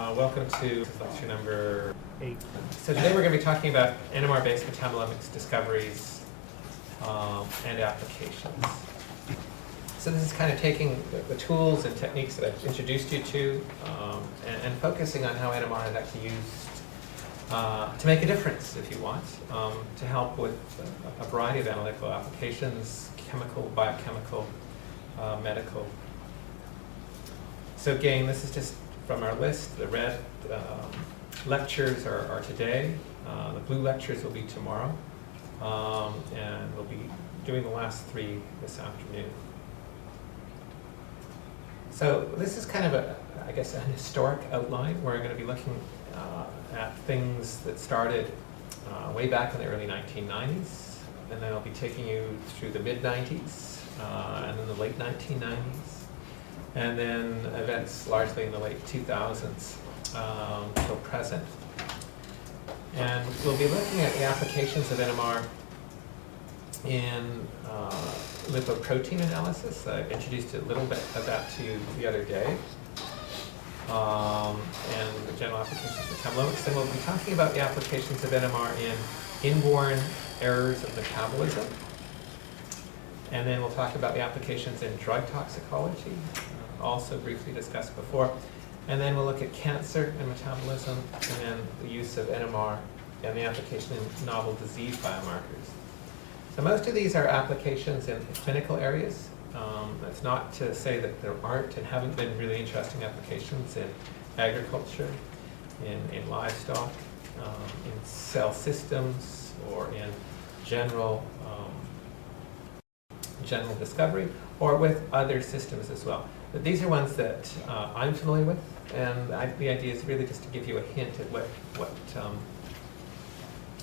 Welcome to lecture number 8. So today we're going to be talking about NMR-based metabolomics discoveries and applications. So this is kind of taking the tools and techniques that I've introduced you to and focusing on how NMR is actually used to make a difference, if you want, to help with a variety of analytical applications, chemical, biochemical, medical. So again, this is just from our list. The red lectures are today. The blue lectures will be tomorrow. And we'll be doing the last 3 this afternoon. So this is kind of I guess, an historic outline where I'm going to be looking at things that started way back in the early 1990s. And then I'll be taking you through the mid-90s and then the late 1990s. And then events largely in the late 2000s till present. And we'll be looking at the applications of NMR in lipoprotein analysis. I introduced a little bit of that to you the other day. And the general applications of metabolomics. Then we'll be talking about the applications of NMR in inborn errors of metabolism. And then we'll talk about the applications in drug toxicology, also briefly discussed before. And then we'll look at cancer and metabolism, and then the use of NMR and the application in novel disease biomarkers. So most of these are applications in clinical areas. That's not to say that there aren't and haven't been really interesting applications in agriculture, in livestock, in cell systems, or in general discovery, or with other systems as well. But these are ones that I'm familiar with, and the idea is really just to give you a hint at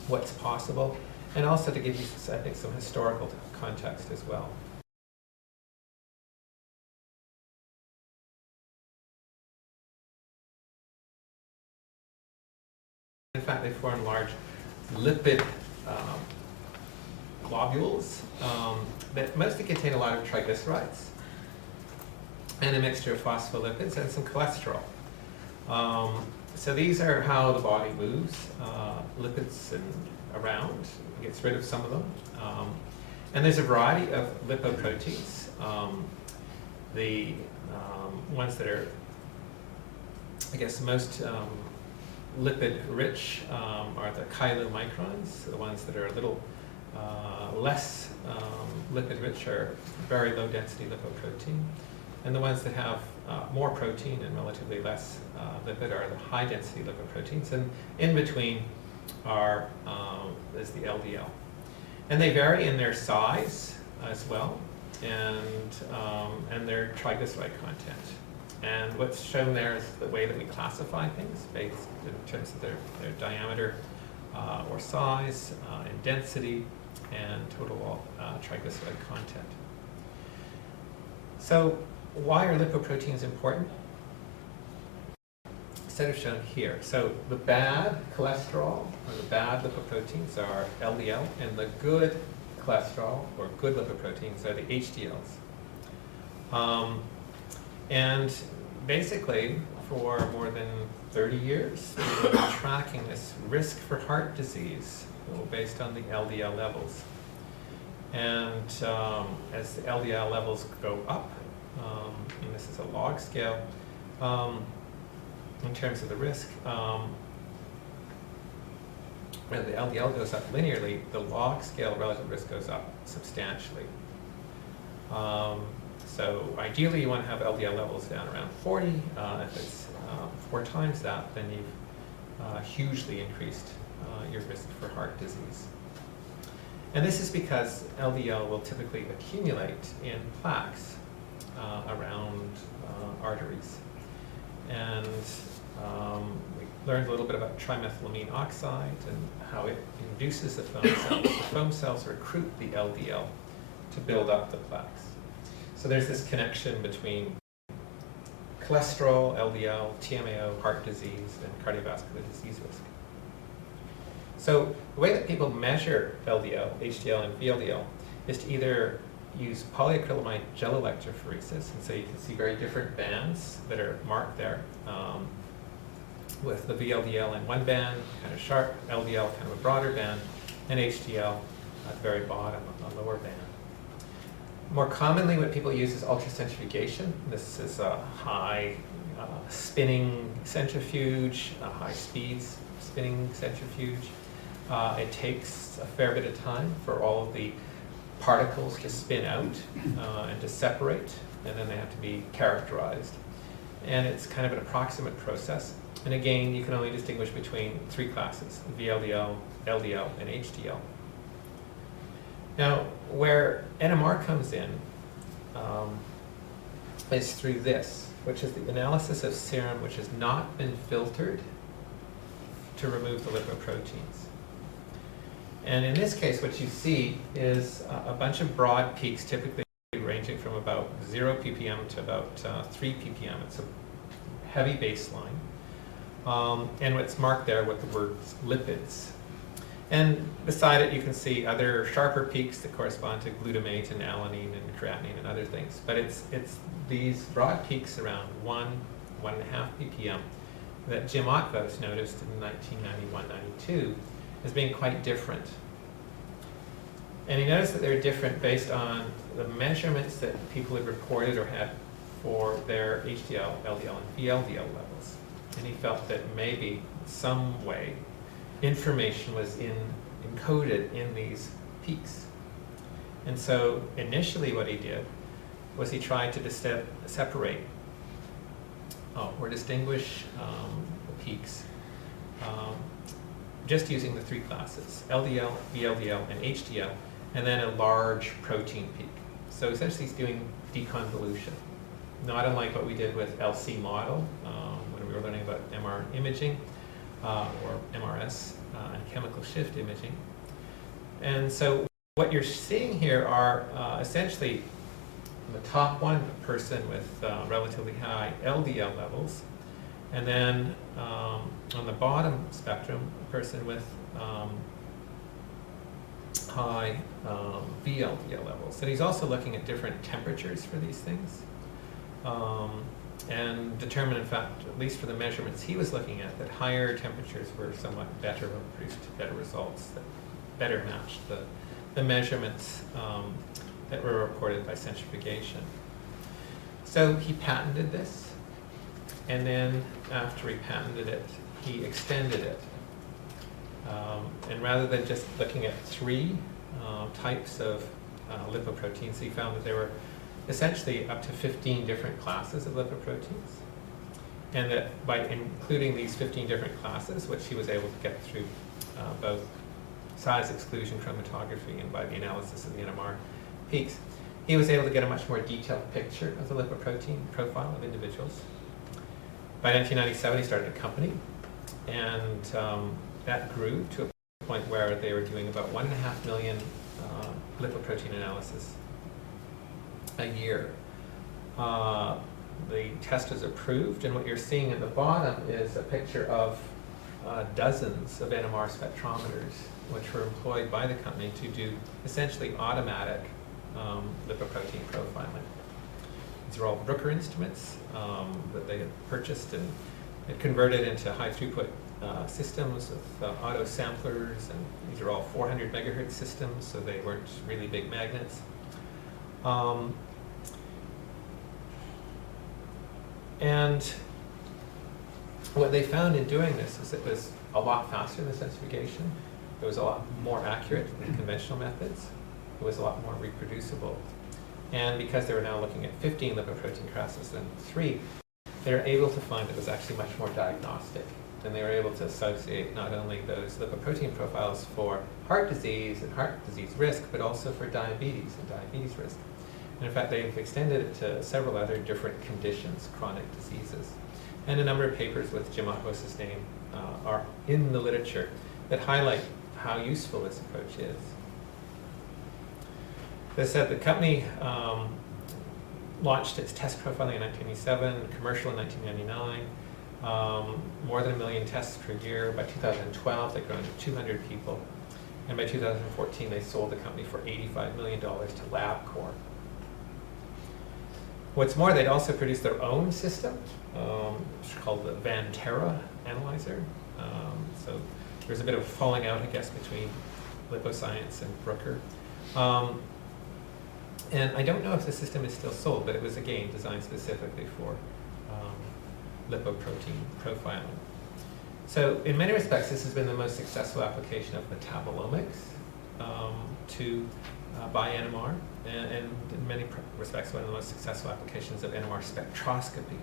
what's possible, and also to give you, I think, some historical context as well. In fact, they form large lipid globules that mostly contain a lot of triglycerides and a mixture of phospholipids and some cholesterol. So these are how the body moves lipids around, gets rid of some of them. And there's a variety of lipoproteins. The ones that are, I guess, most lipid-rich are the chylomicrons. The ones that are a little less lipid-rich are very low-density lipoprotein. And the ones that have more protein and relatively less lipid are the high-density lipoproteins. And in between is the LDL. And they vary in their size as well, and their triglyceride content. And what's shown there is the way that we classify things based in terms of their diameter or size and density and total triglyceride content. So why are lipoproteins important? Instead of shown here. So the bad cholesterol or the bad lipoproteins are LDL, and the good cholesterol or good lipoproteins are the HDLs. And basically, for more than 30 years, we've been tracking this risk for heart disease based on the LDL levels. And as the LDL levels go up, and this is a log scale, in terms of the risk, when the LDL goes up linearly, the log scale relative risk goes up substantially. So ideally, you want to have LDL levels down around 40. If it's 4 times that, then you've hugely increased your risk for heart disease. And this is because LDL will typically accumulate in plaques around arteries. And we learned a little bit about trimethylamine oxide and how it induces the foam cells. The foam cells recruit the LDL to build up the plaques. So there's this connection between cholesterol, LDL, TMAO, heart disease, and cardiovascular disease risk. So the way that people measure LDL, HDL, and VLDL is to either use polyacrylamide gel electrophoresis, and so you can see very different bands that are marked there. with the VLDL in one band, kind of sharp, LDL kind of a broader band, and HDL at the very bottom, a lower band. More commonly, what people use is ultracentrifugation. This is a high spinning centrifuge, high speeds spinning centrifuge. It takes a fair bit of time for all of the particles to spin out and to separate, and then they have to be characterized. And it's kind of an approximate process. And again, you can only distinguish between three classes: VLDL, LDL, and HDL. Now, where NMR comes in is through this, which is the analysis of serum which has not been filtered to remove the lipoproteins. And in this case, what you see is a bunch of broad peaks, typically ranging from about 0 ppm to about 3 ppm. It's a heavy baseline. And what's marked there with the words lipids. And beside it, you can see other sharper peaks that correspond to glutamate and alanine and creatinine and other things. But it's these broad peaks around 1.5 ppm that Jim Otvos noticed in 1991-92 as being quite different. And he noticed that they're different based on the measurements that people had reported or had for their HDL, LDL, and VLDL levels. And he felt that maybe some way information was encoded in these peaks. And so initially what he did was he tried to separate or distinguish the peaks just using the three classes: LDL, VLDL, and HDL, and then a large protein peak. So essentially he's doing deconvolution, not unlike what we did with LC model when we were learning about MR imaging or MRS and chemical shift imaging. And so what you're seeing here are essentially the top one, a person with relatively high LDL levels, and then on the bottom spectrum, a person with high VLDL levels. And he's also looking at different temperatures for these things, and determined, in fact, at least for the measurements he was looking at, that higher temperatures were somewhat better, or produced better results that better matched the measurements that were reported by centrifugation. So he patented this, and then after he patented it, he extended it. And rather than just looking at three types of lipoproteins, he found that there were essentially up to 15 different classes of lipoproteins. And that by including these 15 different classes, which he was able to get through both size exclusion chromatography and by the analysis of the NMR peaks, he was able to get a much more detailed picture of the lipoprotein profile of individuals. By 1997, he started a company, and that grew to a point where they were doing about 1.5 million lipoprotein analysis a year. The test was approved, and what you're seeing at the bottom is a picture of dozens of NMR spectrometers, which were employed by the company to do essentially automatic lipoprotein profiling. These are all Bruker instruments that they had purchased and had converted into high throughput systems with auto samplers, and these are all 400 megahertz systems, so they weren't really big magnets. And what they found in doing this is it was a lot faster than centrifugation. It was a lot more accurate than conventional methods. It was a lot more reproducible. And because they were now looking at 15 lipoprotein classes than 3, they were able to find it was actually much more diagnostic. And they were able to associate not only those lipoprotein profiles for heart disease and heart disease risk, but also for diabetes and diabetes risk. And in fact, they've extended it to several other different conditions, chronic diseases. And a number of papers with Jim Otvos' name are in the literature that highlight how useful this approach is. As I said, the company launched its test profiling in 1987, commercial in 1999, more than 1 million tests per year. By 2012, they'd grown to 200 people. And by 2014, they sold the company for $85 million to LabCorp. What's more, they'd also produced their own system, which is called the Vantera analyzer. So there's a bit of falling out, I guess, between Liposcience and Brooker. And I don't know if the system is still sold, but it was, again, designed specifically for lipoprotein profiling. So in many respects, this has been the most successful application of metabolomics by NMR, and in many respects, one of the most successful applications of NMR spectroscopy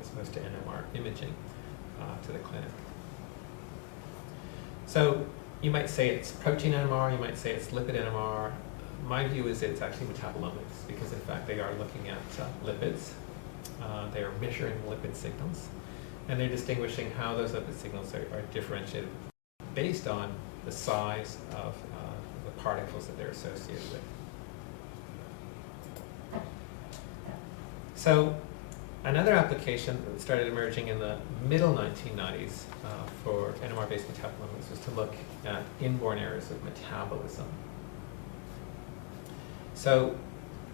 as opposed to NMR imaging to the clinic. So you might say it's protein NMR, you might say it's lipid NMR. My view is it's actually metabolomics, because in fact they are looking at lipids. They are measuring lipid signals, and they're distinguishing how those lipid signals are differentiated based on the size of the particles that they're associated with. So another application that started emerging in the middle 1990s for NMR-based metabolomics was to look at inborn errors of metabolism. So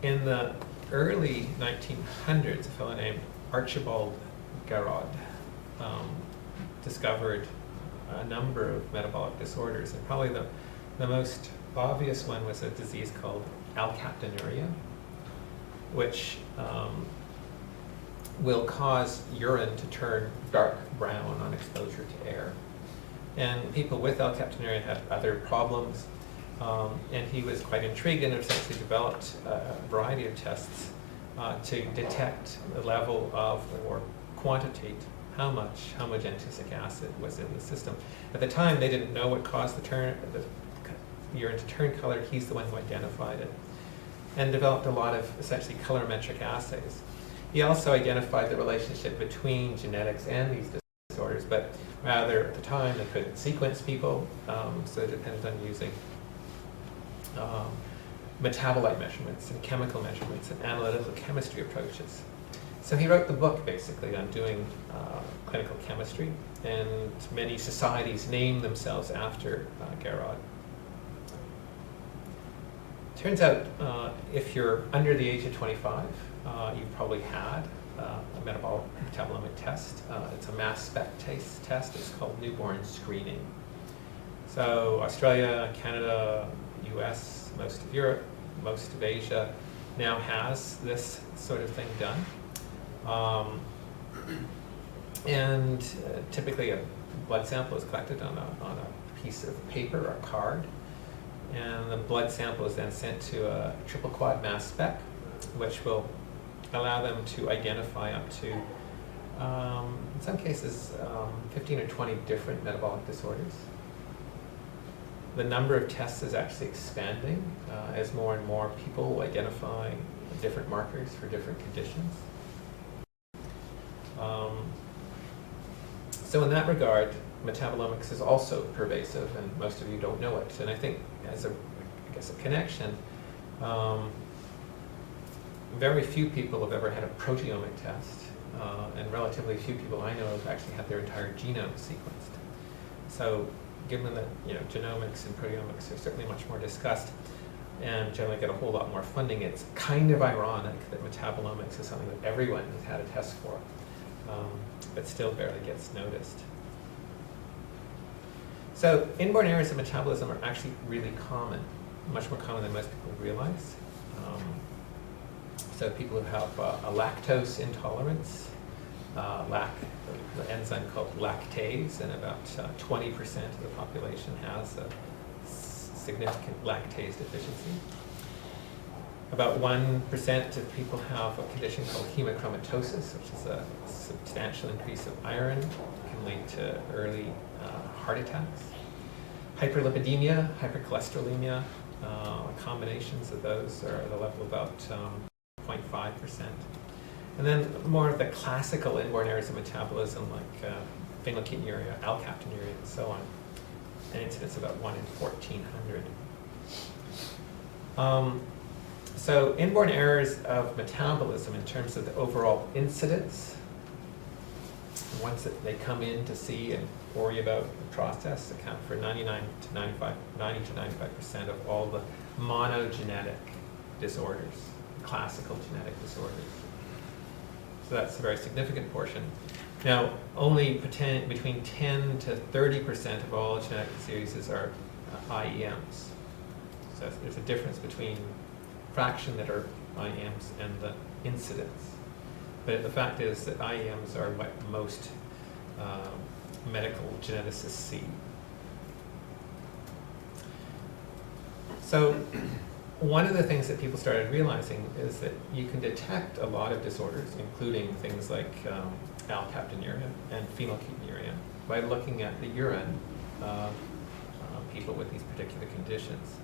in the early 1900s, a fellow named Archibald Garrod discovered a number of metabolic disorders, and probably the most obvious one was a disease called alkaptonuria, which will cause urine to turn dark brown on exposure to air. And people with alkaptonuria had other problems, and he was quite intrigued and essentially developed a variety of tests to detect the level of, or quantitate how much homogentic acid was in the system. At the time, they didn't know what caused the urine to turn color. He's the one who identified it, and developed a lot of essentially colorimetric assays. He also identified the relationship between genetics and these disorders, but rather at the time they couldn't sequence people, so it depended on using metabolite measurements and chemical measurements and analytical chemistry approaches. So he wrote the book basically on doing clinical chemistry, and many societies named themselves after Garrod. Turns out if you're under the age of 25, you've probably had a metabolomic test. It's a mass spec test. It's called newborn screening. So Australia, Canada, US, most of Europe, most of Asia now has this sort of thing done. And typically a blood sample is collected on a piece of paper or card, and the blood sample is then sent to a triple quad mass spec, which will allow them to identify up to, in some cases, 15 or 20 different metabolic disorders. The number of tests is actually expanding as more and more people identify different markers for different conditions. So in that regard, metabolomics is also pervasive, and most of you don't know it. And I think as a connection, very few people have ever had a proteomic test, and relatively few people I know have actually had their entire genome sequenced. So given that genomics and proteomics are certainly much more discussed and generally get a whole lot more funding, it's kind of ironic that metabolomics is something that everyone has had a test for, but still barely gets noticed. So inborn errors of metabolism are actually really common, much more common than most people realize. So people who have a lactose intolerance lack the enzyme called lactase, and about 20% of the population has a significant lactase deficiency. About 1% of people have a condition called hemochromatosis, which is a substantial increase of iron. It can lead to early heart attacks. Hyperlipidemia, hypercholesterolemia, combinations of those are at the level of about 0.5%. And then more of the classical inborn errors of metabolism, like phenylketonuria, alkaptonuria, and so on. An incidence about 1 in 1,400. So inborn errors of metabolism in terms of the overall incidence, the ones that they come in to see and worry about the process, account for 90 to 95% of all the monogenetic disorders, classical genetic disorders. So that's a very significant portion. Now, only between 10 to 30% of all genetic diseases are IEMs. So there's a difference between fraction that are IEMs and the incidence. But the fact is that IEMs are what most medical geneticists see. So one of the things that people started realizing is that you can detect a lot of disorders, including things like alkaptonuria and phenylketonuria, by looking at the urine of people with these particular conditions.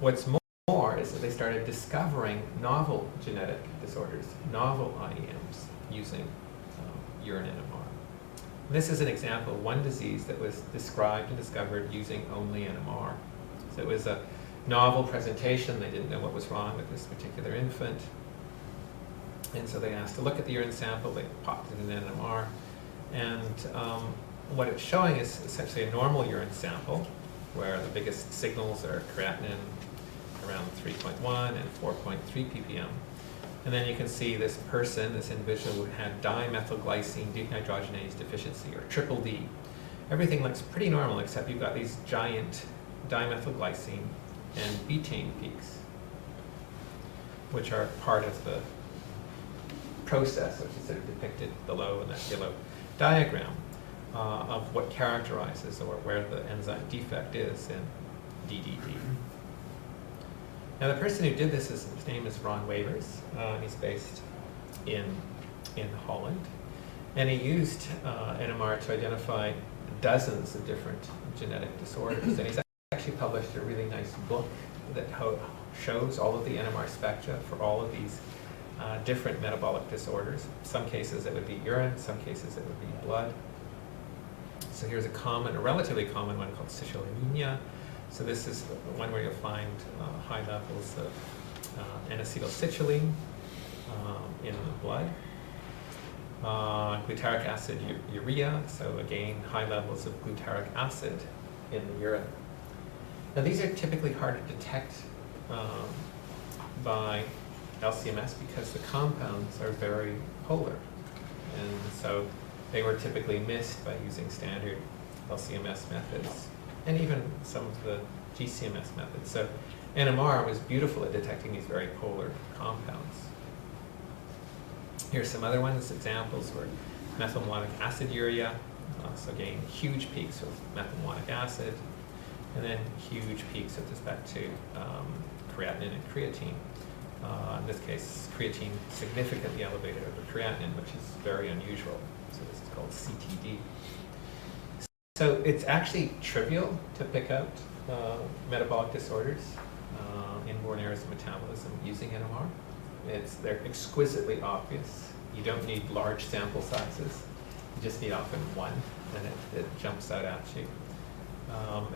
What's more is that they started discovering novel genetic disorders, novel IEMs, using urine NMR. And this is an example of one disease that was described and discovered using only NMR. So it was a novel presentation. They didn't know what was wrong with this particular infant. And so they asked to look at the urine sample. They popped it in NMR. And what it's showing is essentially a normal urine sample, where the biggest signals are creatinine around 3.1 and 4.3 ppm. And then you can see this person, this individual, who had dimethylglycine dehydrogenase deficiency, or triple D. Everything looks pretty normal, except you've got these giant dimethylglycine and betaine peaks, which are part of the process, which is sort of depicted below in that yellow diagram, of what characterizes or where the enzyme defect is in DDD. Now, the person who did this, his name is Ron Wavers. He's based in Holland. And he used NMR to identify dozens of different genetic disorders. And he's actually published a really nice book that shows all of the NMR spectra for all of these different metabolic disorders. Some cases it would be urine, some cases it would be blood. So here's a relatively common one called citrullinemia. So this is one where you'll find high levels of N-acetylcitrulline in the blood. Glutaric acid urea, so again, high levels of glutaric acid in the urine. Now these are typically hard to detect by LCMS because the compounds are very polar. And so they were typically missed by using standard LCMS methods, and even some of the GCMS methods. So NMR was beautiful at detecting these very polar compounds. Here's some other ones, examples were methylmalonic aciduria, so again, huge peaks of methylmalonic acid, and then huge peaks with respect to creatinine and creatine. In this case, creatine significantly elevated over creatinine, which is very unusual. So this is called CTD. So it's actually trivial to pick out metabolic disorders, inborn errors of metabolism using NMR. They're exquisitely obvious. You don't need large sample sizes. You just need often one, and it jumps out at you.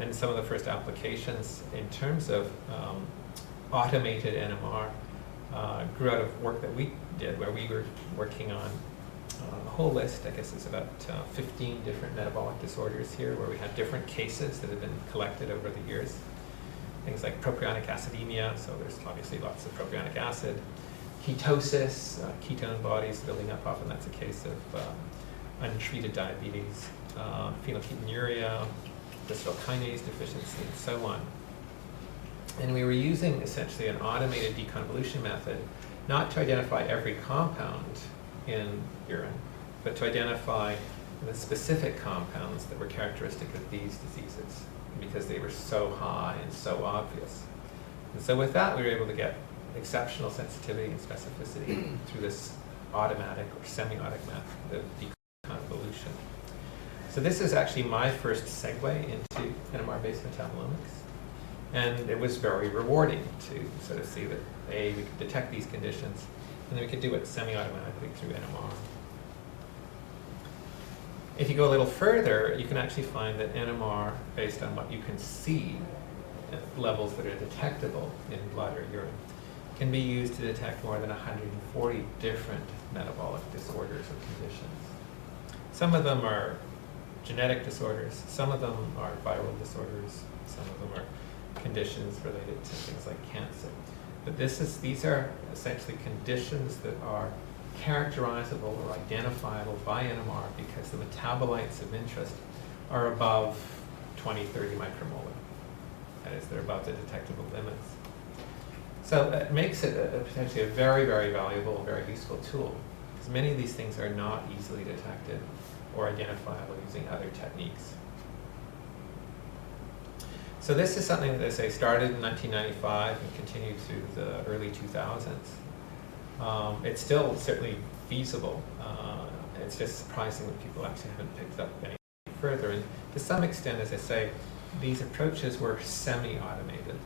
And some of the first applications in terms of automated NMR grew out of work that we did, where we were working on a whole list. I guess it's about 15 different metabolic disorders here, where we had different cases that have been collected over the years. Things like propionic acidemia, so there's obviously lots of propionic acid. Ketosis, ketone bodies building up, often that's a case of untreated diabetes. Phenylketonuria, distal kinase deficiency, and so on. And we were using essentially an automated deconvolution method, not to identify every compound in urine, but to identify the specific compounds that were characteristic of these diseases, because they were so high and so obvious. And so with that, we were able to get exceptional sensitivity and specificity through this automatic or semi-automatic method of deconvolution. So this is actually my first segue into NMR-based metabolomics. And it was very rewarding to sort of see that, A, we could detect these conditions, and then we could do it semi-automatically through NMR. If you go a little further, you can actually find that NMR, based on what you can see, levels that are detectable in blood or urine, can be used to detect more than 140 different metabolic disorders or conditions. Some of them are genetic disorders, some of them are viral disorders, some of them are conditions related to things like cancer. But these are essentially conditions that are characterizable or identifiable by NMR because the metabolites of interest are above 20, 30 micromolar. That is, they're above the detectable limits. So that makes it potentially a very, very valuable, very useful tool, because many of these things are not easily detected or identifiable using other techniques. So this is something that, as I say, started in 1995 and continued through the early 2000s. It's still certainly feasible. It's just surprising that people actually haven't picked up any further. And to some extent, as I say, these approaches were semi-automated,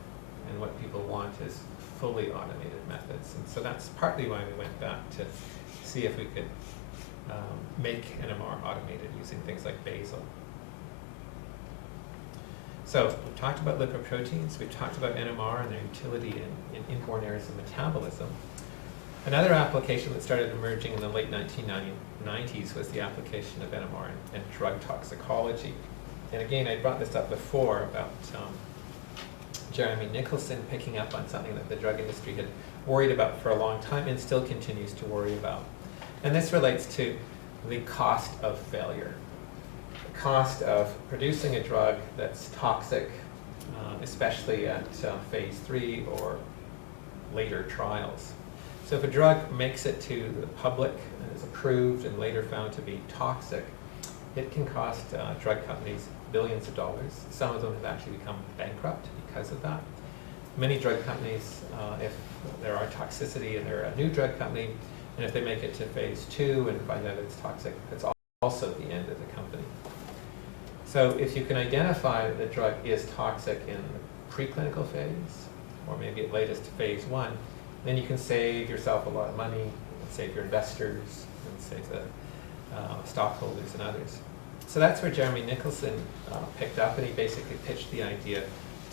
and what people want is fully automated methods. And so that's partly why we went back to see if we could make NMR automated using things like Basel. So we've talked about lipoproteins, we've talked about NMR and their utility in inborn areas of metabolism. Another application that started emerging in the late 1990s was the application of NMR in drug toxicology. And again, I brought this up before about Jeremy Nicholson picking up on something that the drug industry had worried about for a long time and still continues to worry about. And this relates to the cost of failure. The cost of producing a drug that's toxic, especially at phase 3 or later trials. So if a drug makes it to the public and is approved and later found to be toxic, it can cost drug companies billions of dollars. Some of them have actually become bankrupt because of that. Many drug companies, if there are toxicity and they're a new drug company, and if they make it to phase 2 and find out it's toxic, it's also the end of the company. So if you can identify that the drug is toxic in the preclinical phase, or maybe at latest phase 1, then you can save yourself a lot of money, and save your investors, and save the stockholders and others. So that's where Jeremy Nicholson picked up, and he basically pitched the idea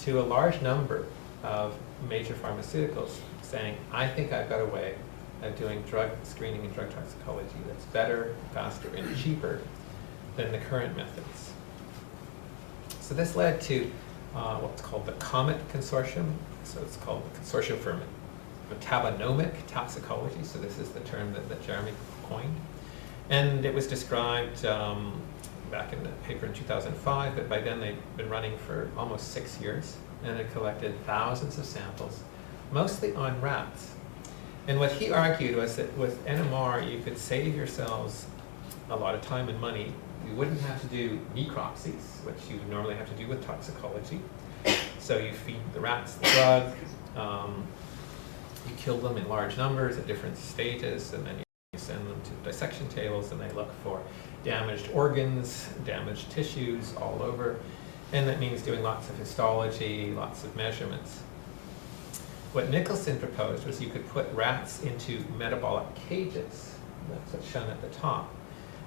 to a large number of major pharmaceuticals, saying, I think I've got a way of doing drug screening and drug toxicology that's better, faster, and cheaper than the current methods. So this led to what's called the COMET Consortium. So it's called the Consortium for Metabonomic Toxicology. So this is the term that Jeremy coined. And it was described back in the paper in 2005, but by then they'd been running for almost 6 years and had collected thousands of samples, mostly on rats. And what he argued was that with NMR, you could save yourselves a lot of time and money. You wouldn't have to do necropsies, which you normally have to do with toxicology. So you feed the rats the drug, you kill them in large numbers at different stages, and then you send them to dissection tables, and they look for damaged organs, damaged tissues all over. And that means doing lots of histology, lots of measurements. What Nicholson proposed was you could put rats into metabolic cages. That's what's shown at the top.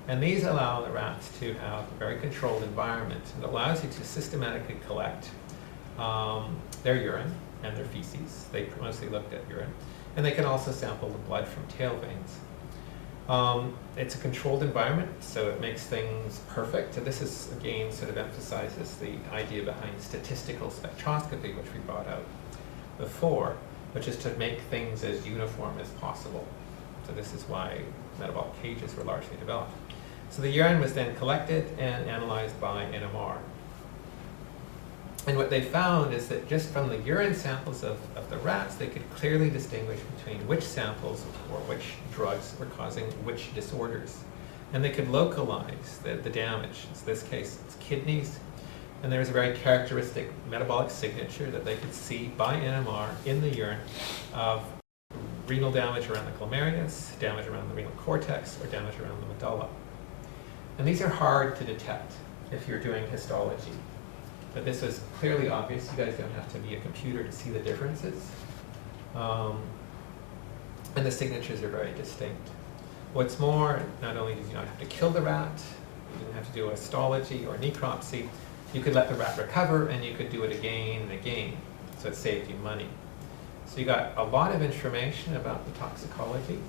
And these allow the rats to have a very controlled environment. It allows you to systematically collect their urine and their feces. They mostly looked at urine. And they can also sample the blood from tail veins. It's a controlled environment, so it makes things perfect. And this is, again, sort of emphasizes the idea behind statistical spectroscopy, which we brought out before, which is to make things as uniform as possible. So this is why metabolic cages were largely developed. So the urine was then collected and analyzed by NMR. And what they found is that just from the urine samples of the rats, they could clearly distinguish between which samples or which drugs were causing which disorders. And they could localize the damage. In this case, it's kidneys. And there was a very characteristic metabolic signature that they could see by NMR in the urine of renal damage around the glomerulus, damage around the renal cortex, or damage around the medulla. And these are hard to detect if you're doing histology. But this was clearly obvious. You guys don't have to be a computer to see the differences. And the signatures are very distinct. What's more, not only did you not have to kill the rat, you didn't have to do histology or necropsy, you could let the rat recover and you could do it again and again. So it saved you money. So you got a lot of information about the toxicology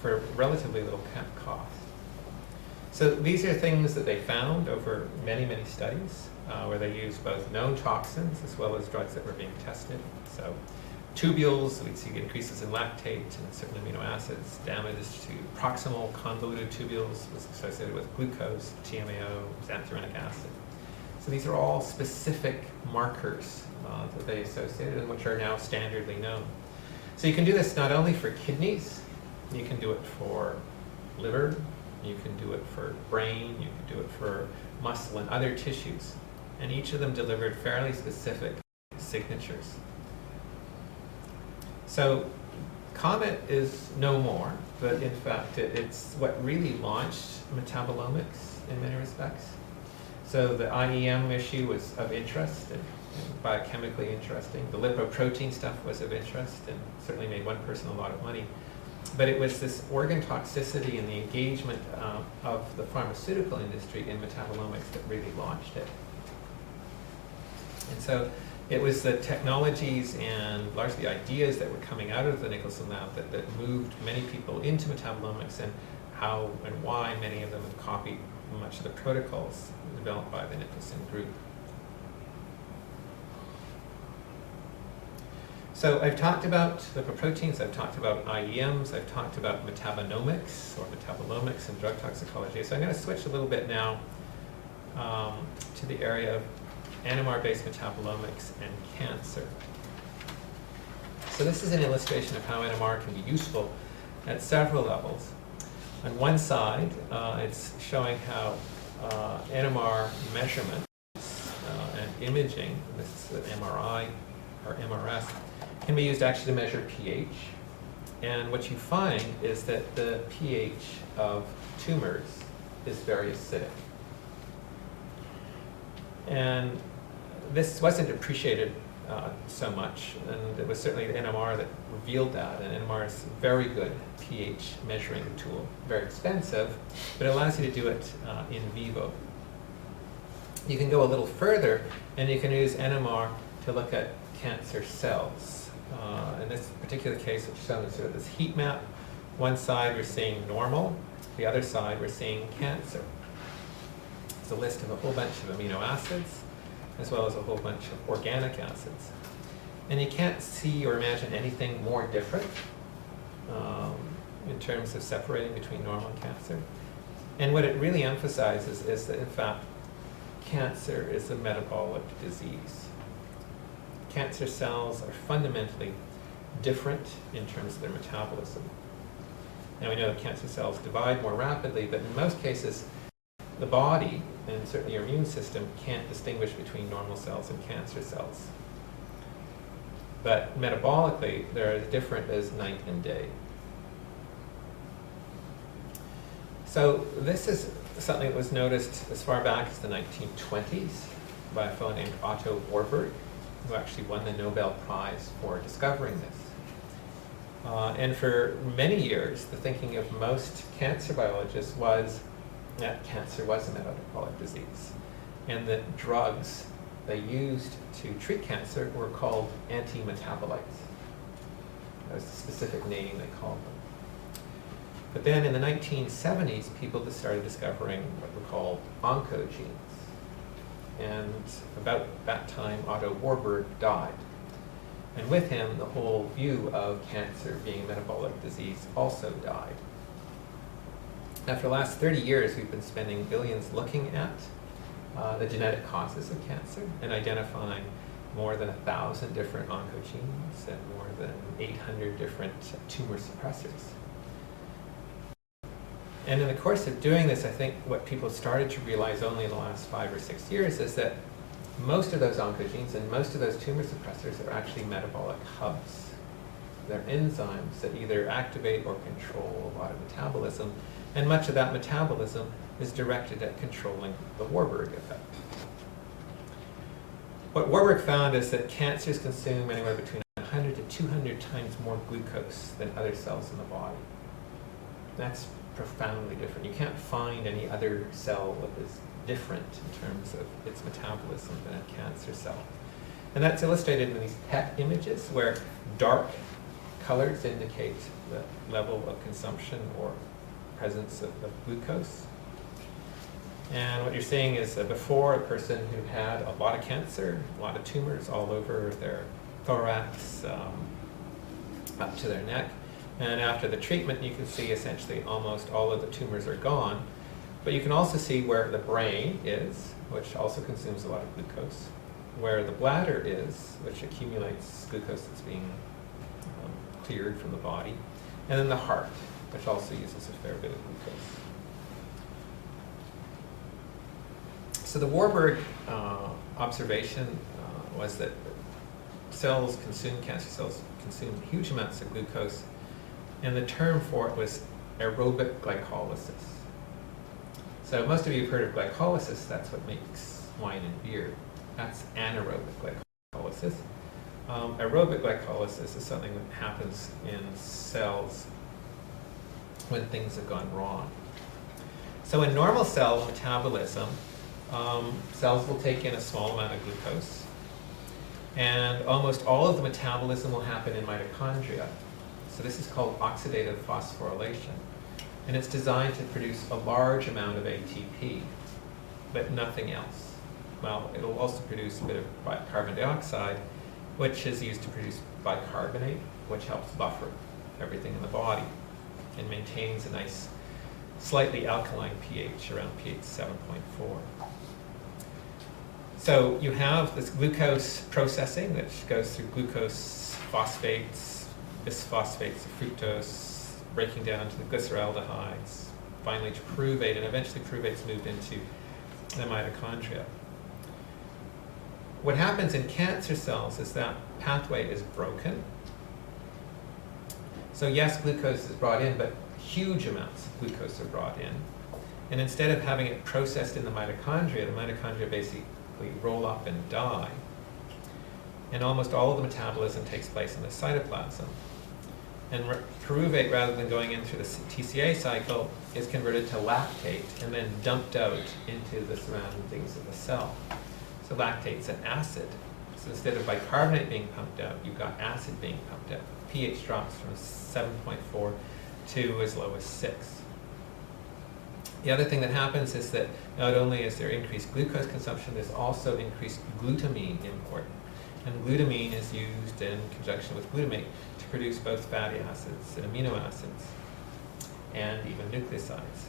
for relatively little cost. So these are things that they found over many, many studies where they used both known toxins as well as drugs that were being tested. So tubules, we'd see increases in lactate and certain amino acids. Damage to proximal convoluted tubules was associated with glucose, TMAO, xanthorrhenic acid. So these are all specific markers that they associated and which are now standardly known. So you can do this not only for kidneys, you can do it for liver, you can do it for brain, you can do it for muscle and other tissues. And each of them delivered fairly specific signatures. So COMET is no more, but in fact it's what really launched metabolomics in many respects. So the IEM issue was of interest and biochemically interesting. The lipoprotein stuff was of interest and certainly made one person a lot of money. But it was this organ toxicity and the engagement of the pharmaceutical industry in metabolomics that really launched it. And so it was the technologies and largely ideas that were coming out of the Nicholson lab that moved many people into metabolomics, and how and why many of them have copied much of the protocols developed by the Nicholson group. So I've talked about lipoproteins, I've talked about IEMs, I've talked about metabonomics or metabolomics and drug toxicology. So I'm going to switch a little bit now to the area of NMR-based metabolomics and cancer. So this is an illustration of how NMR can be useful at several levels. On one side, it's showing how NMR measurements and imaging, this is an MRI or MRS, can be used actually to measure pH. And what you find is that the pH of tumors is very acidic. And this wasn't appreciated so much, and it was certainly the NMR that revealed that. And NMR is a very good pH measuring tool, very expensive, but it allows you to do it in vivo. You can go a little further, and you can use NMR to look at cancer cells. In this particular case, it's shown as sort of this heat map. One side we're seeing normal, the other side we're seeing cancer. It's a list of a whole bunch of amino acids, as well as a whole bunch of organic acids. And you can't see or imagine anything more different in terms of separating between normal and cancer. And what it really emphasizes is that, in fact, cancer is a metabolic disease. Cancer cells are fundamentally different in terms of their metabolism. Now we know that cancer cells divide more rapidly, but in most cases, the body, and certainly your immune system, can't distinguish between normal cells and cancer cells. But metabolically, they're as different as night and day. So this is something that was noticed as far back as the 1920s by a fellow named Otto Warburg, who actually won the Nobel Prize for discovering this. And for many years, the thinking of most cancer biologists was that cancer was a metabolic disease, and that drugs they used to treat cancer were called anti-metabolites. That was the specific name they called them. But then in the 1970s, people just started discovering what were called oncogenes. And about that time, Otto Warburg died. And with him, the whole view of cancer being a metabolic disease also died. Now, for the last 30 years, we've been spending billions looking at the genetic causes of cancer and identifying more than 1,000 different oncogenes and more than 800 different tumor suppressors. And in the course of doing this, I think what people started to realize only in the last 5 or 6 years is that most of those oncogenes and most of those tumor suppressors are actually metabolic hubs. They're enzymes that either activate or control a lot of metabolism, and much of that metabolism is directed at controlling the Warburg effect. What Warburg found is that cancers consume anywhere between 100 to 200 times more glucose than other cells in the body. That's profoundly different. You can't find any other cell that is different in terms of its metabolism than a cancer cell. And that's illustrated in these PET images where dark colors indicate the level of consumption or presence of glucose. And what you're seeing is before, a person who had a lot of cancer, a lot of tumors all over their thorax, up to their neck. And after the treatment, you can see essentially almost all of the tumors are gone. But you can also see where the brain is, which also consumes a lot of glucose, where the bladder is, which accumulates glucose that's being cleared from the body, and then the heart, which also uses a fair bit of glucose. So the Warburg observation was that cancer cells consume huge amounts of glucose, and the term for it was aerobic glycolysis. So most of you have heard of glycolysis, that's what makes wine and beer. That's anaerobic glycolysis. Aerobic glycolysis is something that happens in cells when things have gone wrong. So in normal cell metabolism, cells will take in a small amount of glucose, and almost all of the metabolism will happen in mitochondria. So this is called oxidative phosphorylation. And it's designed to produce a large amount of ATP, but nothing else. Well, it'll also produce a bit of carbon dioxide, which is used to produce bicarbonate, which helps buffer everything in the body and maintains a nice, slightly alkaline pH, around pH 7.4. So you have this glucose processing, which goes through glucose phosphates, bisphosphates of fructose, breaking down to the glyceraldehydes, finally to pyruvate, and eventually pyruvate moved into the mitochondria. What happens in cancer cells is that pathway is broken. So yes, glucose is brought in, but huge amounts of glucose are brought in. And instead of having it processed in the mitochondria basically roll up and die. And almost all of the metabolism takes place in the cytoplasm. And pyruvate, rather than going in through the TCA cycle, is converted to lactate and then dumped out into the surroundings of the cell. So lactate's an acid. So instead of bicarbonate being pumped out, you've got acid being pumped out. pH drops from 7.4 to as low as 6. The other thing that happens is that not only is there increased glucose consumption, there's also increased glutamine import. And glutamine is used in conjunction with glutamate to produce both fatty acids and amino acids, and even nucleosides.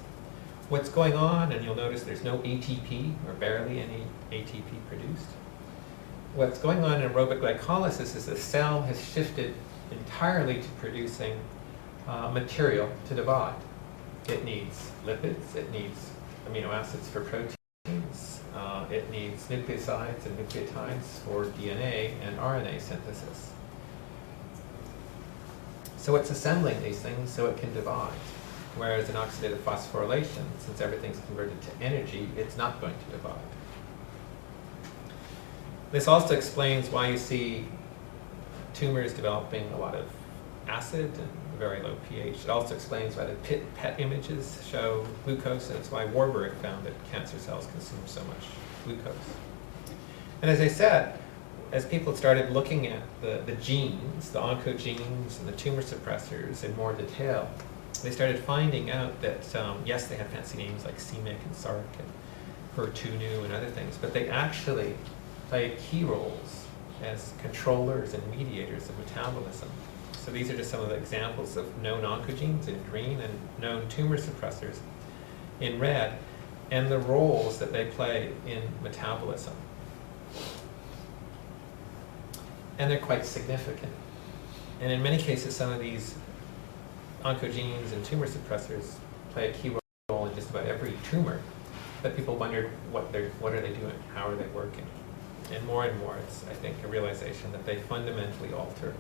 What's going on, and you'll notice there's no ATP, or barely any ATP produced. What's going on in aerobic glycolysis is the cell has shifted entirely to producing material to divide. It needs lipids, it needs amino acids for proteins, it needs nucleosides and nucleotides for DNA and RNA synthesis. So it's assembling these things so it can divide. Whereas in oxidative phosphorylation, since everything's converted to energy, it's not going to divide. This also explains why you see tumors developing a lot of acid and very low pH. It also explains why the PET images show glucose, and it's why Warburg found that cancer cells consume so much glucose. And as I said, as people started looking at the genes, the oncogenes and the tumor suppressors in more detail, they started finding out that, yes, they have fancy names like c-MYC and SARC and HER2/neu and other things, but they actually play key roles as controllers and mediators of metabolism. So these are just some of the examples of known oncogenes in green and known tumor suppressors in red, and the roles that they play in metabolism. And they're quite significant. And in many cases, some of these oncogenes and tumor suppressors play a key role in just about every tumor. But people wondered what are they doing? How are they working? And more, it's, I think, a realization that they fundamentally alter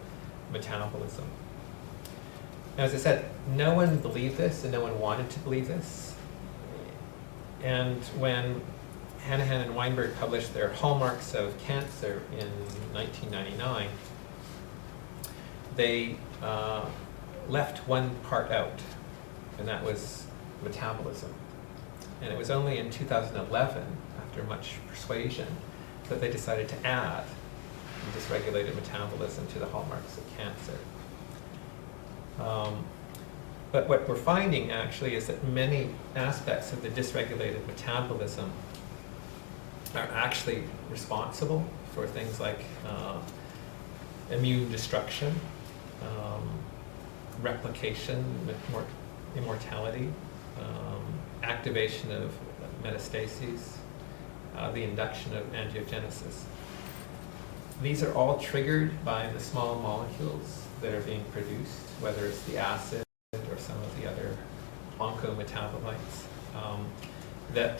metabolism. Now, as I said, no one believed this and no one wanted to believe this. And when Hanahan and Weinberg published their Hallmarks of Cancer in 1999, they left one part out, and that was metabolism. And it was only in 2011, after much persuasion, that they decided to add dysregulated metabolism to the hallmarks of cancer. But what we're finding actually is that many aspects of the dysregulated metabolism are actually responsible for things like immune destruction replication, immortality, activation of metastases, the induction of angiogenesis. These are all triggered by the small molecules that are being produced, whether it's the acid or some of the other oncometabolites that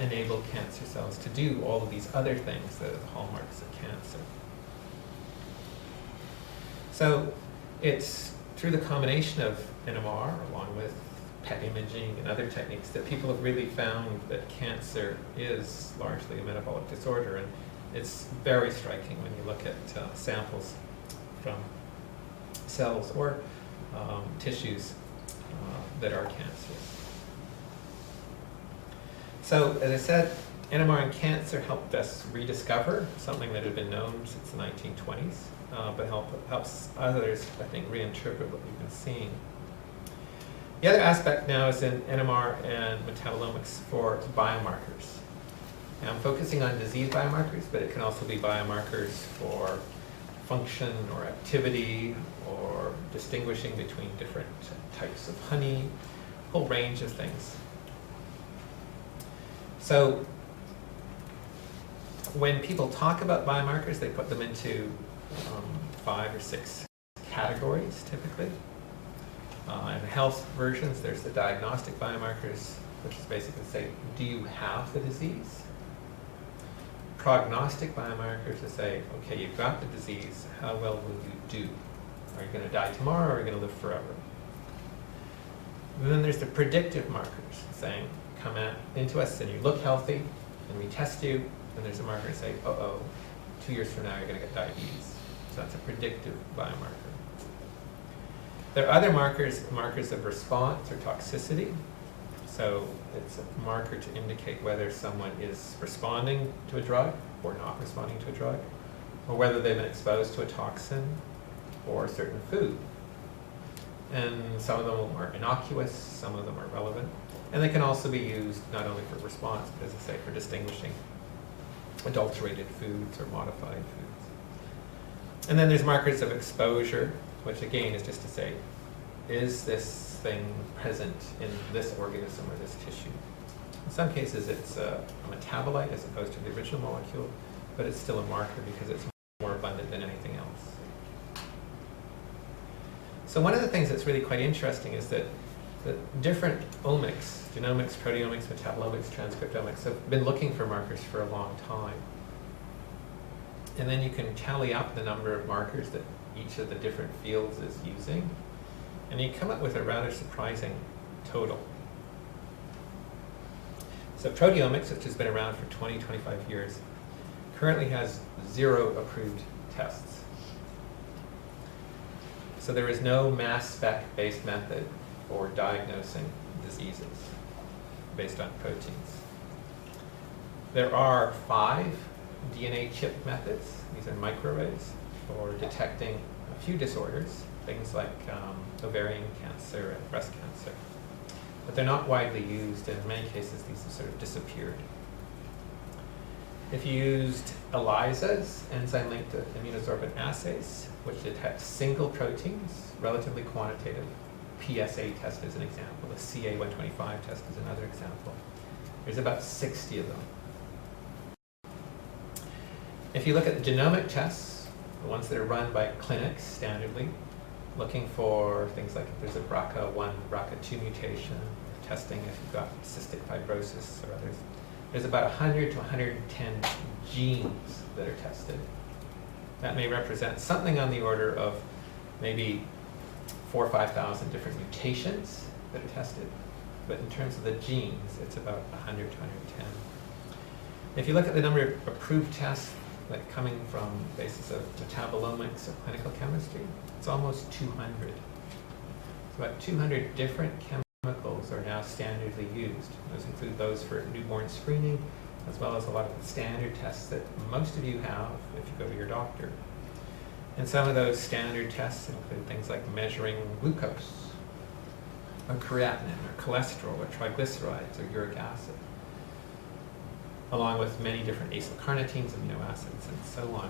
enable cancer cells to do all of these other things that are the hallmarks of cancer. So it's through the combination of NMR along with PET imaging and other techniques that people have really found that cancer is largely a metabolic disorder. And it's very striking when you look at samples from cells or tissues that are cancerous. So, as I said, NMR and cancer helped us rediscover something that had been known since the 1920s, but helps others, I think, reinterpret what we've been seeing. The other aspect now is in NMR and metabolomics for biomarkers. Now, I'm focusing on disease biomarkers, but it can also be biomarkers for function or activity or distinguishing between different types of honey, a whole range of things. So when people talk about biomarkers, they put them into 5 or 6 categories typically. In the health versions, there's the diagnostic biomarkers, which is basically say, do you have the disease? Prognostic biomarkers to say, okay, you've got the disease, how well will you do? Are you going to die tomorrow or are you going to live forever? And then there's the predictive markers saying, come into us and you look healthy and we test you, and there's a marker to say, 2 years from now you're going to get diabetes. So that's a predictive biomarker. There are other markers of response or toxicity. So it's a marker to indicate whether someone is responding to a drug or not responding to a drug, or whether they've been exposed to a toxin or a certain food. And some of them are innocuous, some of them are relevant. And they can also be used not only for response, but as I say, for distinguishing adulterated foods or modified foods. And then there's markers of exposure, which again is just to say, is this thing present in this organism or this tissue? In some cases it's a metabolite as opposed to the original molecule, but it's still a marker because it's more abundant than anything else. So one of the things that's really quite interesting is that different omics, genomics, proteomics, metabolomics, transcriptomics, have been looking for markers for a long time. And then you can tally up the number of markers that each of the different fields is using, and you come up with a rather surprising total. So proteomics, which has been around for 20, 25 years, currently has 0 approved tests. So there is no mass spec-based method for diagnosing diseases based on proteins. There are 5 DNA chip methods. These are microarrays for detecting a few disorders, things like ovarian cancer and breast cancer. But they're not widely used, and in many cases these have sort of disappeared. If you used ELISA's, enzyme-linked immunosorbent assays, which detect single proteins, relatively quantitative, PSA test is an example, the CA125 test is another example. There's about 60 of them. If you look at the genomic tests, the ones that are run by clinics standardly, looking for things like if there's a BRCA1, BRCA2 mutation, testing if you've got cystic fibrosis or others, there's about 100 to 110 genes that are tested. That may represent something on the order of maybe 4,000 or 5,000 different mutations that are tested. But in terms of the genes, it's about 100 to 110. If you look at the number of approved tests like coming from the basis of metabolomics or clinical chemistry, it's almost 200. So about 200 different chemicals are now standardly used. Those include those for newborn screening, as well as a lot of the standard tests that most of you have if you go to your doctor. And some of those standard tests include things like measuring glucose, or creatinine, or cholesterol, or triglycerides, or uric acid, along with many different acylcarnitines, amino acids, and so on.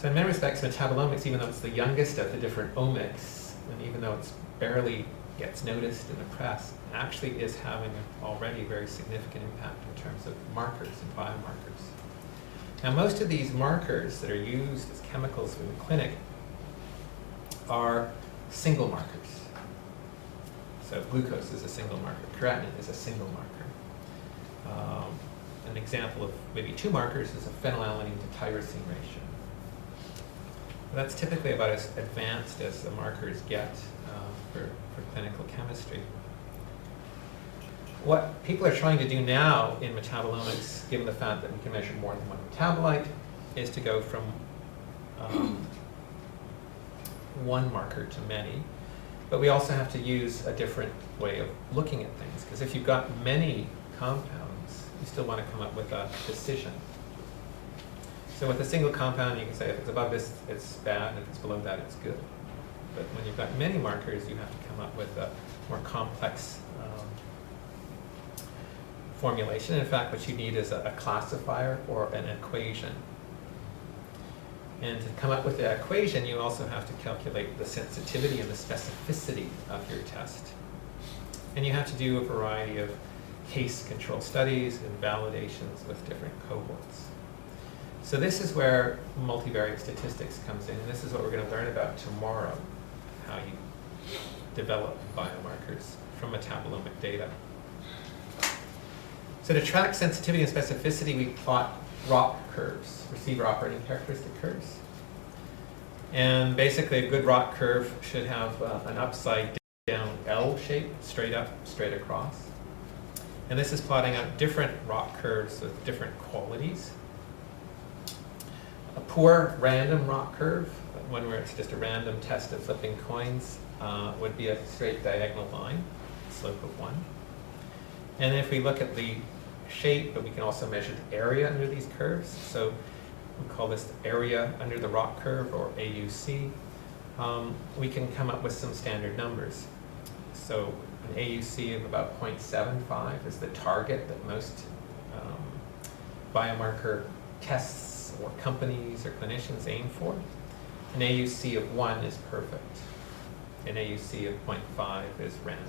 So in many respects, metabolomics, even though it's the youngest of the different omics, and even though it's barely gets noticed in the press, actually is having already a very significant impact in terms of markers and biomarkers. Now, most of these markers that are used as chemicals in the clinic are single markers. So glucose is a single marker, creatinine is a single marker. An example of maybe two markers is a phenylalanine to tyrosine ratio. That's typically about as advanced as the markers get for clinical chemistry. What people are trying to do now in metabolomics, given the fact that we can measure more than one metabolite, is to go from one marker to many. But we also have to use a different way of looking at things, because if you've got many compounds, you still want to come up with a decision. So with a single compound, you can say if it's above this, it's bad, and if it's below that, it's good. But when you've got many markers, you have to come up with a more complex formulation. In fact, what you need is a classifier or an equation. And to come up with the equation, you also have to calculate the sensitivity and the specificity of your test. And you have to do a variety of case control studies and validations with different cohorts. So this is where multivariate statistics comes in, and this is what we're going to learn about tomorrow, how you develop biomarkers from metabolomic data. So to track sensitivity and specificity, we plot ROC curves, receiver operating characteristic curves. And basically a good ROC curve should have an upside down L shape, straight up, straight across. And this is plotting out different ROC curves with different qualities. A poor random ROC curve, one where it's just a random test of flipping coins, would be a straight diagonal line, slope of 1. And if we look at the shape, but we can also measure the area under these curves. So we call this area under the ROC curve, or AUC. We can come up with some standard numbers. So an AUC of about 0.75 is the target that most biomarker tests or companies or clinicians aim for. An AUC of 1 is perfect. An AUC of 0.5 is random.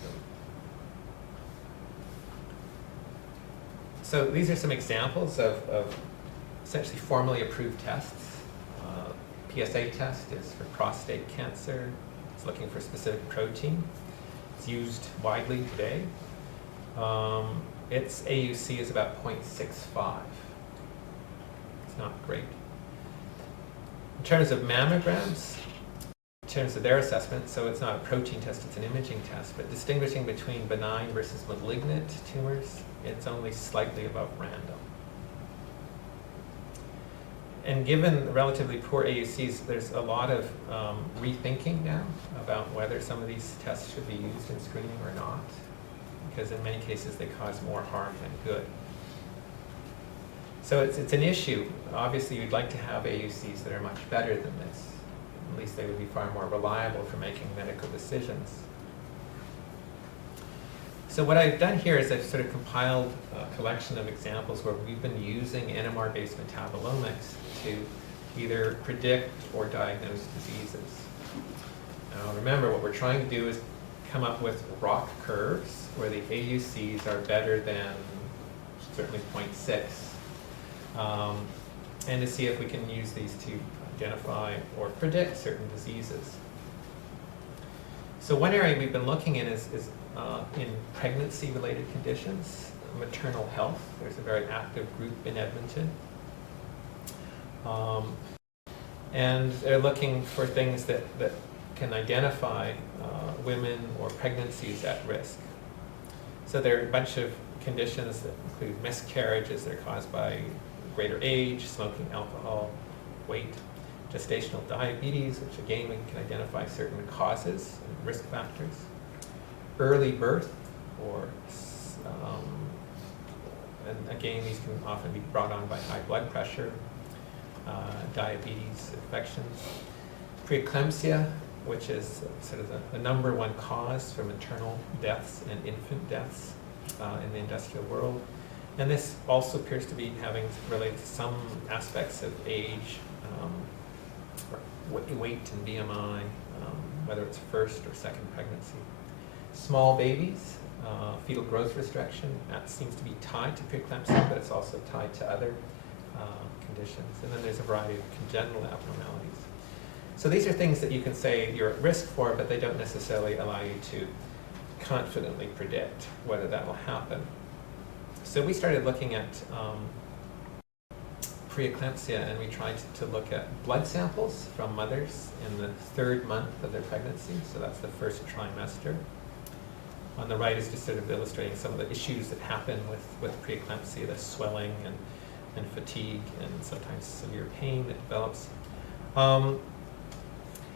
So these are some examples of essentially formally approved tests. PSA test is for prostate cancer. It's looking for a specific protein. It's used widely today. Its AUC is about 0.65. It's not great. In terms of mammograms, in terms of their assessment, so it's not a protein test, it's an imaging test, but distinguishing between benign versus malignant tumors, it's only slightly above random. And given the relatively poor AUCs, there's a lot of rethinking now about whether some of these tests should be used in screening or not, because in many cases they cause more harm than good. So it's an issue. Obviously, you'd like to have AUCs that are much better than this. At least they would be far more reliable for making medical decisions. So what I've done here is I've sort of compiled a collection of examples where we've been using NMR-based metabolomics to either predict or diagnose diseases. Now remember, what we're trying to do is come up with ROC curves where the AUCs are better than certainly 0.6, and to see if we can use these to identify or predict certain diseases. So one area we've been looking in is in pregnancy-related conditions, maternal health. There's a very active group in Edmonton. And they're looking for things that can identify women or pregnancies at risk. So there are a bunch of conditions that include miscarriages that are caused by greater age, smoking, alcohol, weight, gestational diabetes, which again we can identify certain causes and risk factors, early birth, or and again these can often be brought on by high blood pressure, diabetes, infections, preeclampsia, which is sort of the number one cause for maternal deaths and infant deaths in the industrial world. And this also appears to be having related to some aspects of age weight and BMI, whether it's first or second pregnancy. Small babies, fetal growth restriction, that seems to be tied to preeclampsia, but it's also tied to other conditions. And then there's a variety of congenital abnormalities. So these are things that you can say you're at risk for, but they don't necessarily allow you to confidently predict whether that will happen. So we started looking at preeclampsia, and we tried to look at blood samples from mothers in the 3rd month of their pregnancy, so that's the first trimester. On the right is just sort of illustrating some of the issues that happen with preeclampsia, the swelling and fatigue and sometimes severe pain that develops.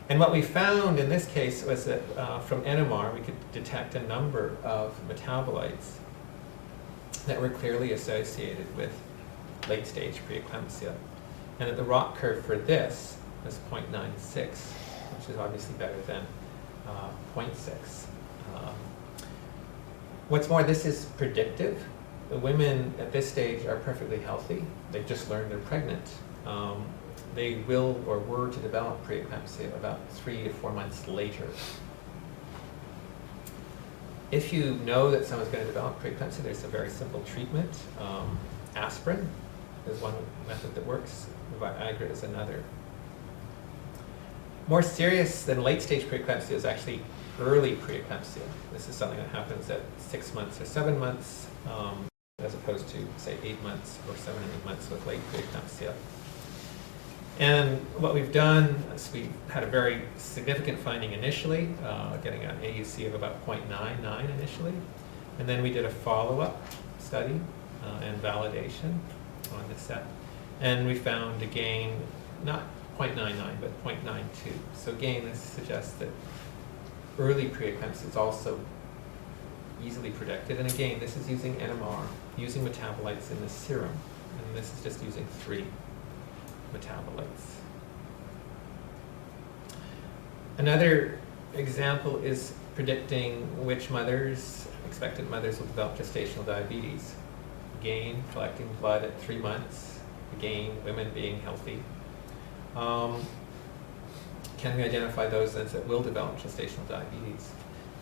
And what we found in this case was that from NMR we could detect a number of metabolites that were clearly associated with late-stage preeclampsia. And that the ROC curve for this was 0.96, which is obviously better than 0.6. What's more, this is predictive. The women at this stage are perfectly healthy. They've just learned they're pregnant. They will or were to develop preeclampsia about 3 to 4 months later. If you know that someone's going to develop preeclampsia, there's a very simple treatment. Aspirin is one method that works. Viagra is another. More serious than late-stage preeclampsia is actually early preeclampsia. This is something that happens at 6 months or 7 months, as opposed to, say, 8 months or 7 or 8 months with late preeclampsia. And what we've done is we had a very significant finding initially, getting an AUC of about 0.99 initially. And then we did a follow-up study and validation on the set. And we found a gain, not 0.99, but 0.92. So again, this suggests that early preeclampsia is also easily predicted. And again, this is using NMR, using metabolites in the serum. And this is just using 3 metabolites. Another example is predicting which mothers, expectant mothers, will develop gestational diabetes. Again, collecting blood at 3 months. Again, women being healthy. Can we identify those then that will develop gestational diabetes?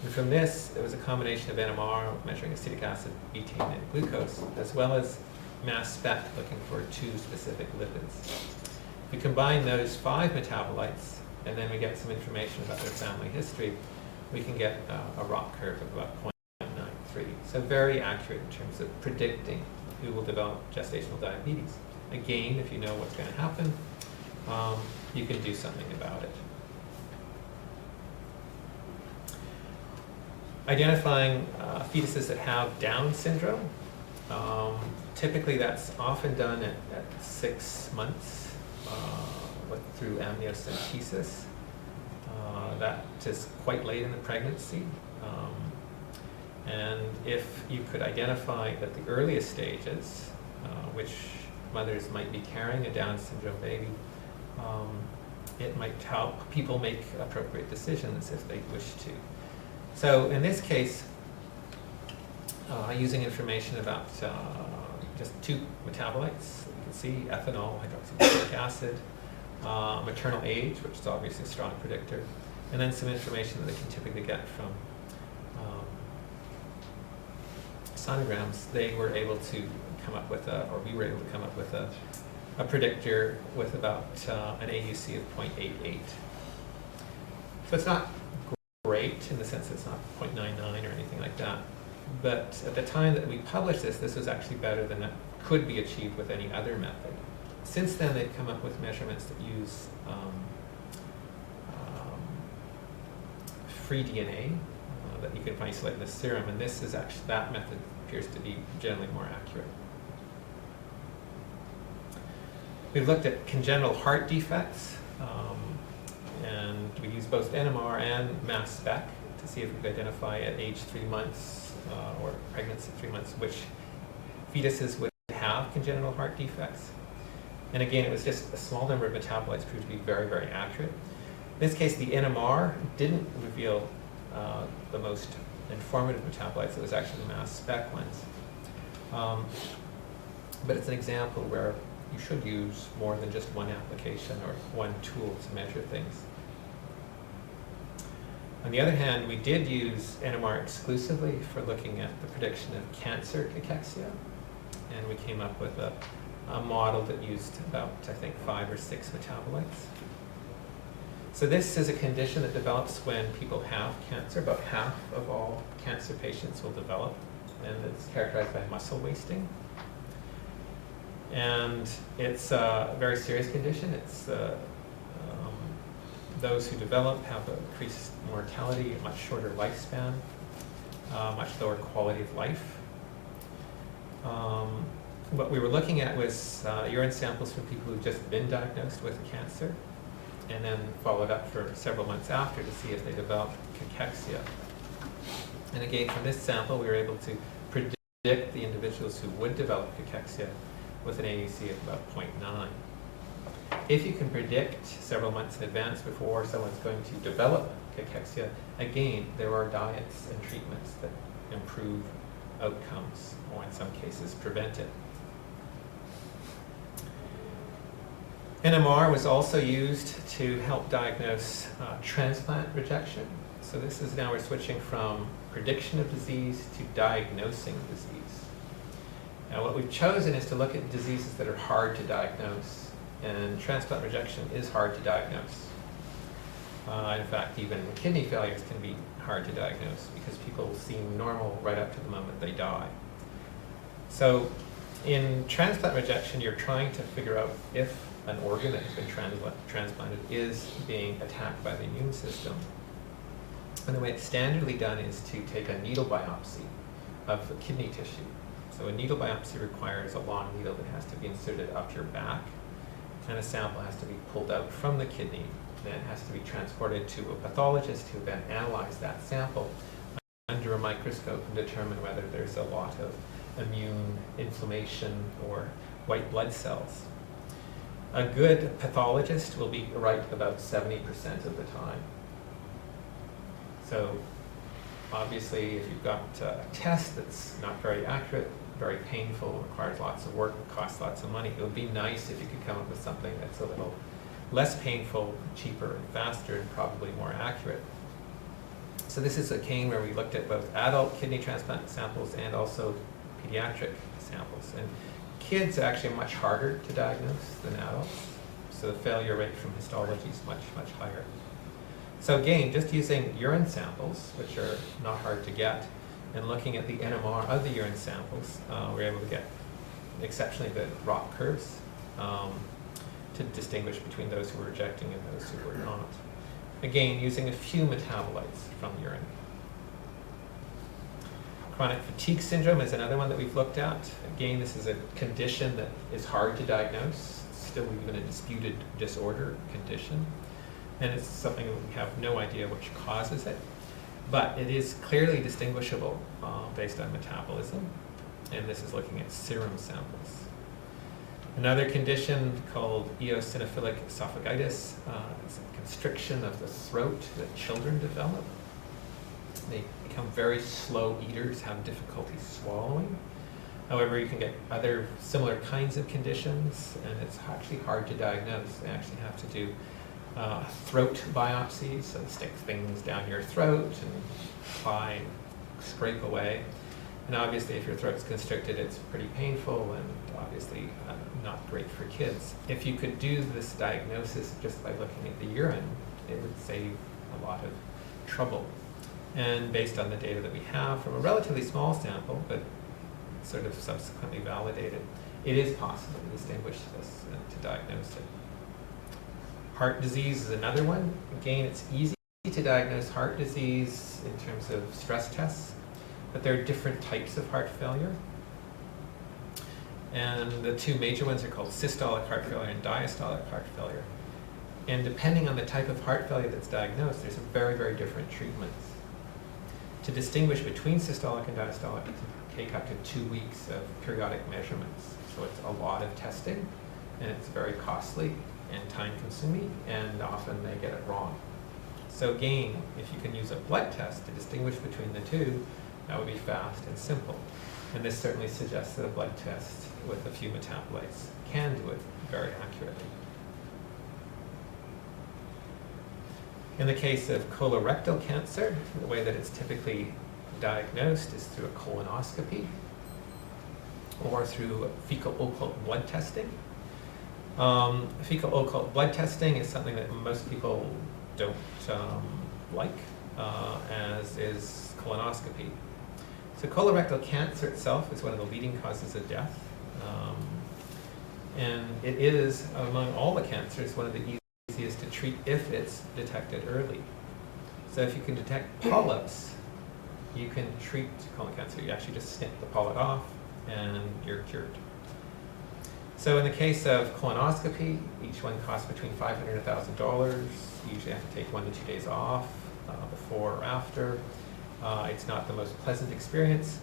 And from this, it was a combination of NMR, measuring acetic acid, betaine, and glucose, as well as mass spec, looking for 2 specific lipids. We combine those 5 metabolites, and then we get some information about their family history. We can get a ROC curve of about 0.93. So very accurate in terms of predicting who will develop gestational diabetes. Again, if you know what's going to happen, you can do something about it. Identifying fetuses that have Down syndrome. Typically that's often done at 6 months through amniocentesis. That is quite late in the pregnancy. And if you could identify at the earliest stages which mothers might be carrying a Down syndrome baby, it might help people make appropriate decisions if they wish to. So in this case, using information about just 2 metabolites, you can see ethanol, hydroxybutyric acid, maternal age, which is obviously a strong predictor, and then some information that they can typically get from sonograms. They were able to come up with or we were able to come up with a predictor with about an AUC of 0.88. So it's not great in the sense that it's not 0.99 or anything like that. But at the time that we published this, this was actually better than that could be achieved with any other method. Since then, they've come up with measurements that use free DNA that you can isolate in the serum, and this is actually, that method appears to be generally more accurate. We've looked at congenital heart defects, and we use both NMR and mass spec to see if we could identify at age 3 months or pregnancy 3 months which fetuses would have congenital heart defects. And again, it was just a small number of metabolites proved to be very, very accurate. In this case, the NMR didn't reveal the most informative metabolites. It was actually the mass spec ones. But it's an example where you should use more than just one application or one tool to measure things. On the other hand, we did use NMR exclusively for looking at the prediction of cancer cachexia, and we came up with a model that used about, I think, 5 or 6 metabolites. So this is a condition that develops when people have cancer. About half of all cancer patients will develop, and it's characterized by muscle wasting. And it's a very serious condition. It's those who develop have increased mortality, a much shorter lifespan, much lower quality of life. What we were looking at was urine samples from people who've just been diagnosed with cancer, and then followed up for several months after to see if they developed cachexia. And again, from this sample, we were able to predict the individuals who would develop cachexia with an AUC of about 0.9. If you can predict several months in advance before someone's going to develop cachexia, again, there are diets and treatments that improve outcomes, or in some cases prevent it. NMR was also used to help diagnose transplant rejection. So this is now we're switching from prediction of disease to diagnosing disease. Now what we've chosen is to look at diseases that are hard to diagnose, and transplant rejection is hard to diagnose. In fact, even kidney failures can be hard to diagnose because people seem normal right up to the moment they die. So in transplant rejection, you're trying to figure out if an organ that has been transplanted is being attacked by the immune system. And the way it's standardly done is to take a needle biopsy of the kidney tissue. So a needle biopsy requires a long needle that has to be inserted up your back, and a sample has to be pulled out from the kidney. Then it has to be transported to a pathologist who then analyzes that sample under a microscope and determine whether there's a lot of immune inflammation or white blood cells. A good pathologist will be right about 70% of the time. So obviously, if you've got a test that's not very accurate, very painful, requires lots of work, costs lots of money, it would be nice if you could come up with something that's a little less painful, cheaper, and faster, and probably more accurate. So this is a cane where we looked at both adult kidney transplant samples and also pediatric samples. And kids are actually much harder to diagnose than adults, so the failure rate from histology is much, much higher. So again, just using urine samples, which are not hard to get, and looking at the NMR of the urine samples, we're able to get exceptionally good ROC curves to distinguish between those who were rejecting and those who were not. Again, using a few metabolites from urine. Chronic fatigue syndrome is another one that we've looked at. Again, this is a condition that is hard to diagnose. It's still even a disputed disorder condition. And it's something that we have no idea which causes it. But it is clearly distinguishable based on metabolism. And this is looking at serum samples. Another condition called eosinophilic esophagitis. It's a constriction of the throat that children develop. They become very slow eaters, have difficulty swallowing. However, you can get other similar kinds of conditions, and it's actually hard to diagnose. They actually have to do throat biopsies, so stick things down your throat and try and scrape away. And obviously, if your throat's constricted, it's pretty painful and obviously not great for kids. If you could do this diagnosis just by looking at the urine, it would save a lot of trouble. And based on the data that we have from a relatively small sample, but sort of subsequently validated, it is possible to distinguish this and to diagnose it. Heart disease is another one. Again, it's easy to diagnose heart disease in terms of stress tests, but there are different types of heart failure. And the two major ones are called systolic heart failure and diastolic heart failure. And depending on the type of heart failure that's diagnosed, there's very, very different treatments. To distinguish between systolic and diastolic, it can take up to 2 weeks of periodic measurements. So it's a lot of testing, and it's very costly and time-consuming, and often they get it wrong. So again, if you can use a blood test to distinguish between the two, that would be fast and simple. And this certainly suggests that a blood test with a few metabolites can do it very accurately. In the case of colorectal cancer, the way that it's typically diagnosed is through a colonoscopy or through fecal occult blood testing. Fecal occult blood testing is something that most people don't like, as is colonoscopy. So colorectal cancer itself is one of the leading causes of death, and it is, among all the cancers, one of the easiest to treat if it's detected early. So if you can detect polyps, you can treat colon cancer. You actually just snip the polyp off and you're cured. So in the case of colonoscopy, each one costs between $500 and $1,000. You usually have to take 1 to 2 days off before or after. It's not the most pleasant experience.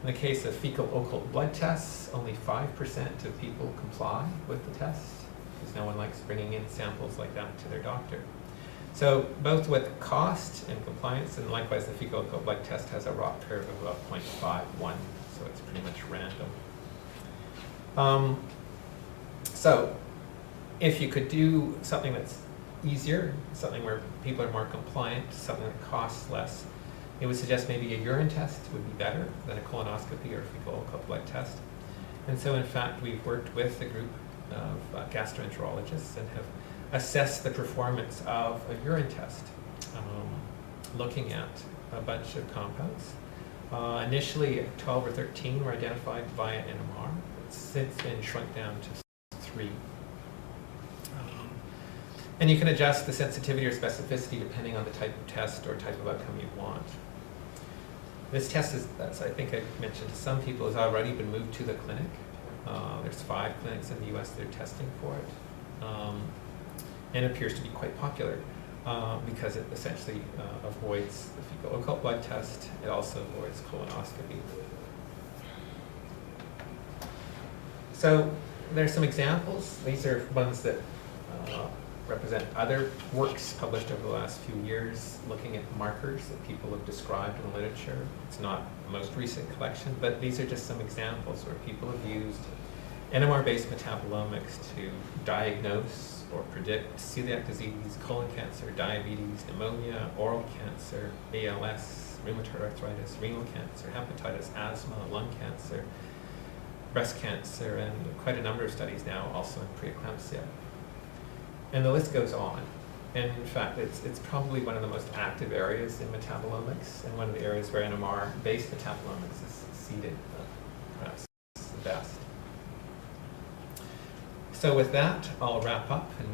In the case of fecal occult blood tests, only 5% of people comply with the test, because no one likes bringing in samples like that to their doctor. So both with cost and compliance, and likewise the fecal occult blood test has a ROC curve of about 0.51, so it's pretty much random. So if you could do something that's easier, something where people are more compliant, something that costs less, it would suggest maybe a urine test would be better than a colonoscopy or a fecal occult blood test. And so in fact we've worked with a group of gastroenterologists and have assessed the performance of a urine test, looking at a bunch of compounds. Initially 12 or 13 were identified via NMR. It's since been shrunk down to 3. And you can adjust the sensitivity or specificity depending on the type of test or type of outcome you want. This test is, as I think I mentioned to some people, has already been moved to the clinic. There's 5 clinics in the US that are testing for it. And appears to be quite popular because it essentially avoids the fecal occult blood test. It also avoids colonoscopy. So there's some examples. These are ones that represent other works published over the last few years looking at markers that people have described in the literature. It's not the most recent collection, but these are just some examples where people have used NMR-based metabolomics to diagnose or predict celiac disease, colon cancer, diabetes, pneumonia, oral cancer, ALS, rheumatoid arthritis, renal cancer, hepatitis, asthma, lung cancer, breast cancer, and quite a number of studies now also in preeclampsia. And the list goes on. And in fact, it's probably one of the most active areas in metabolomics, and one of the areas where NMR-based metabolomics is succeeded perhaps the best. So with that, I'll wrap up. And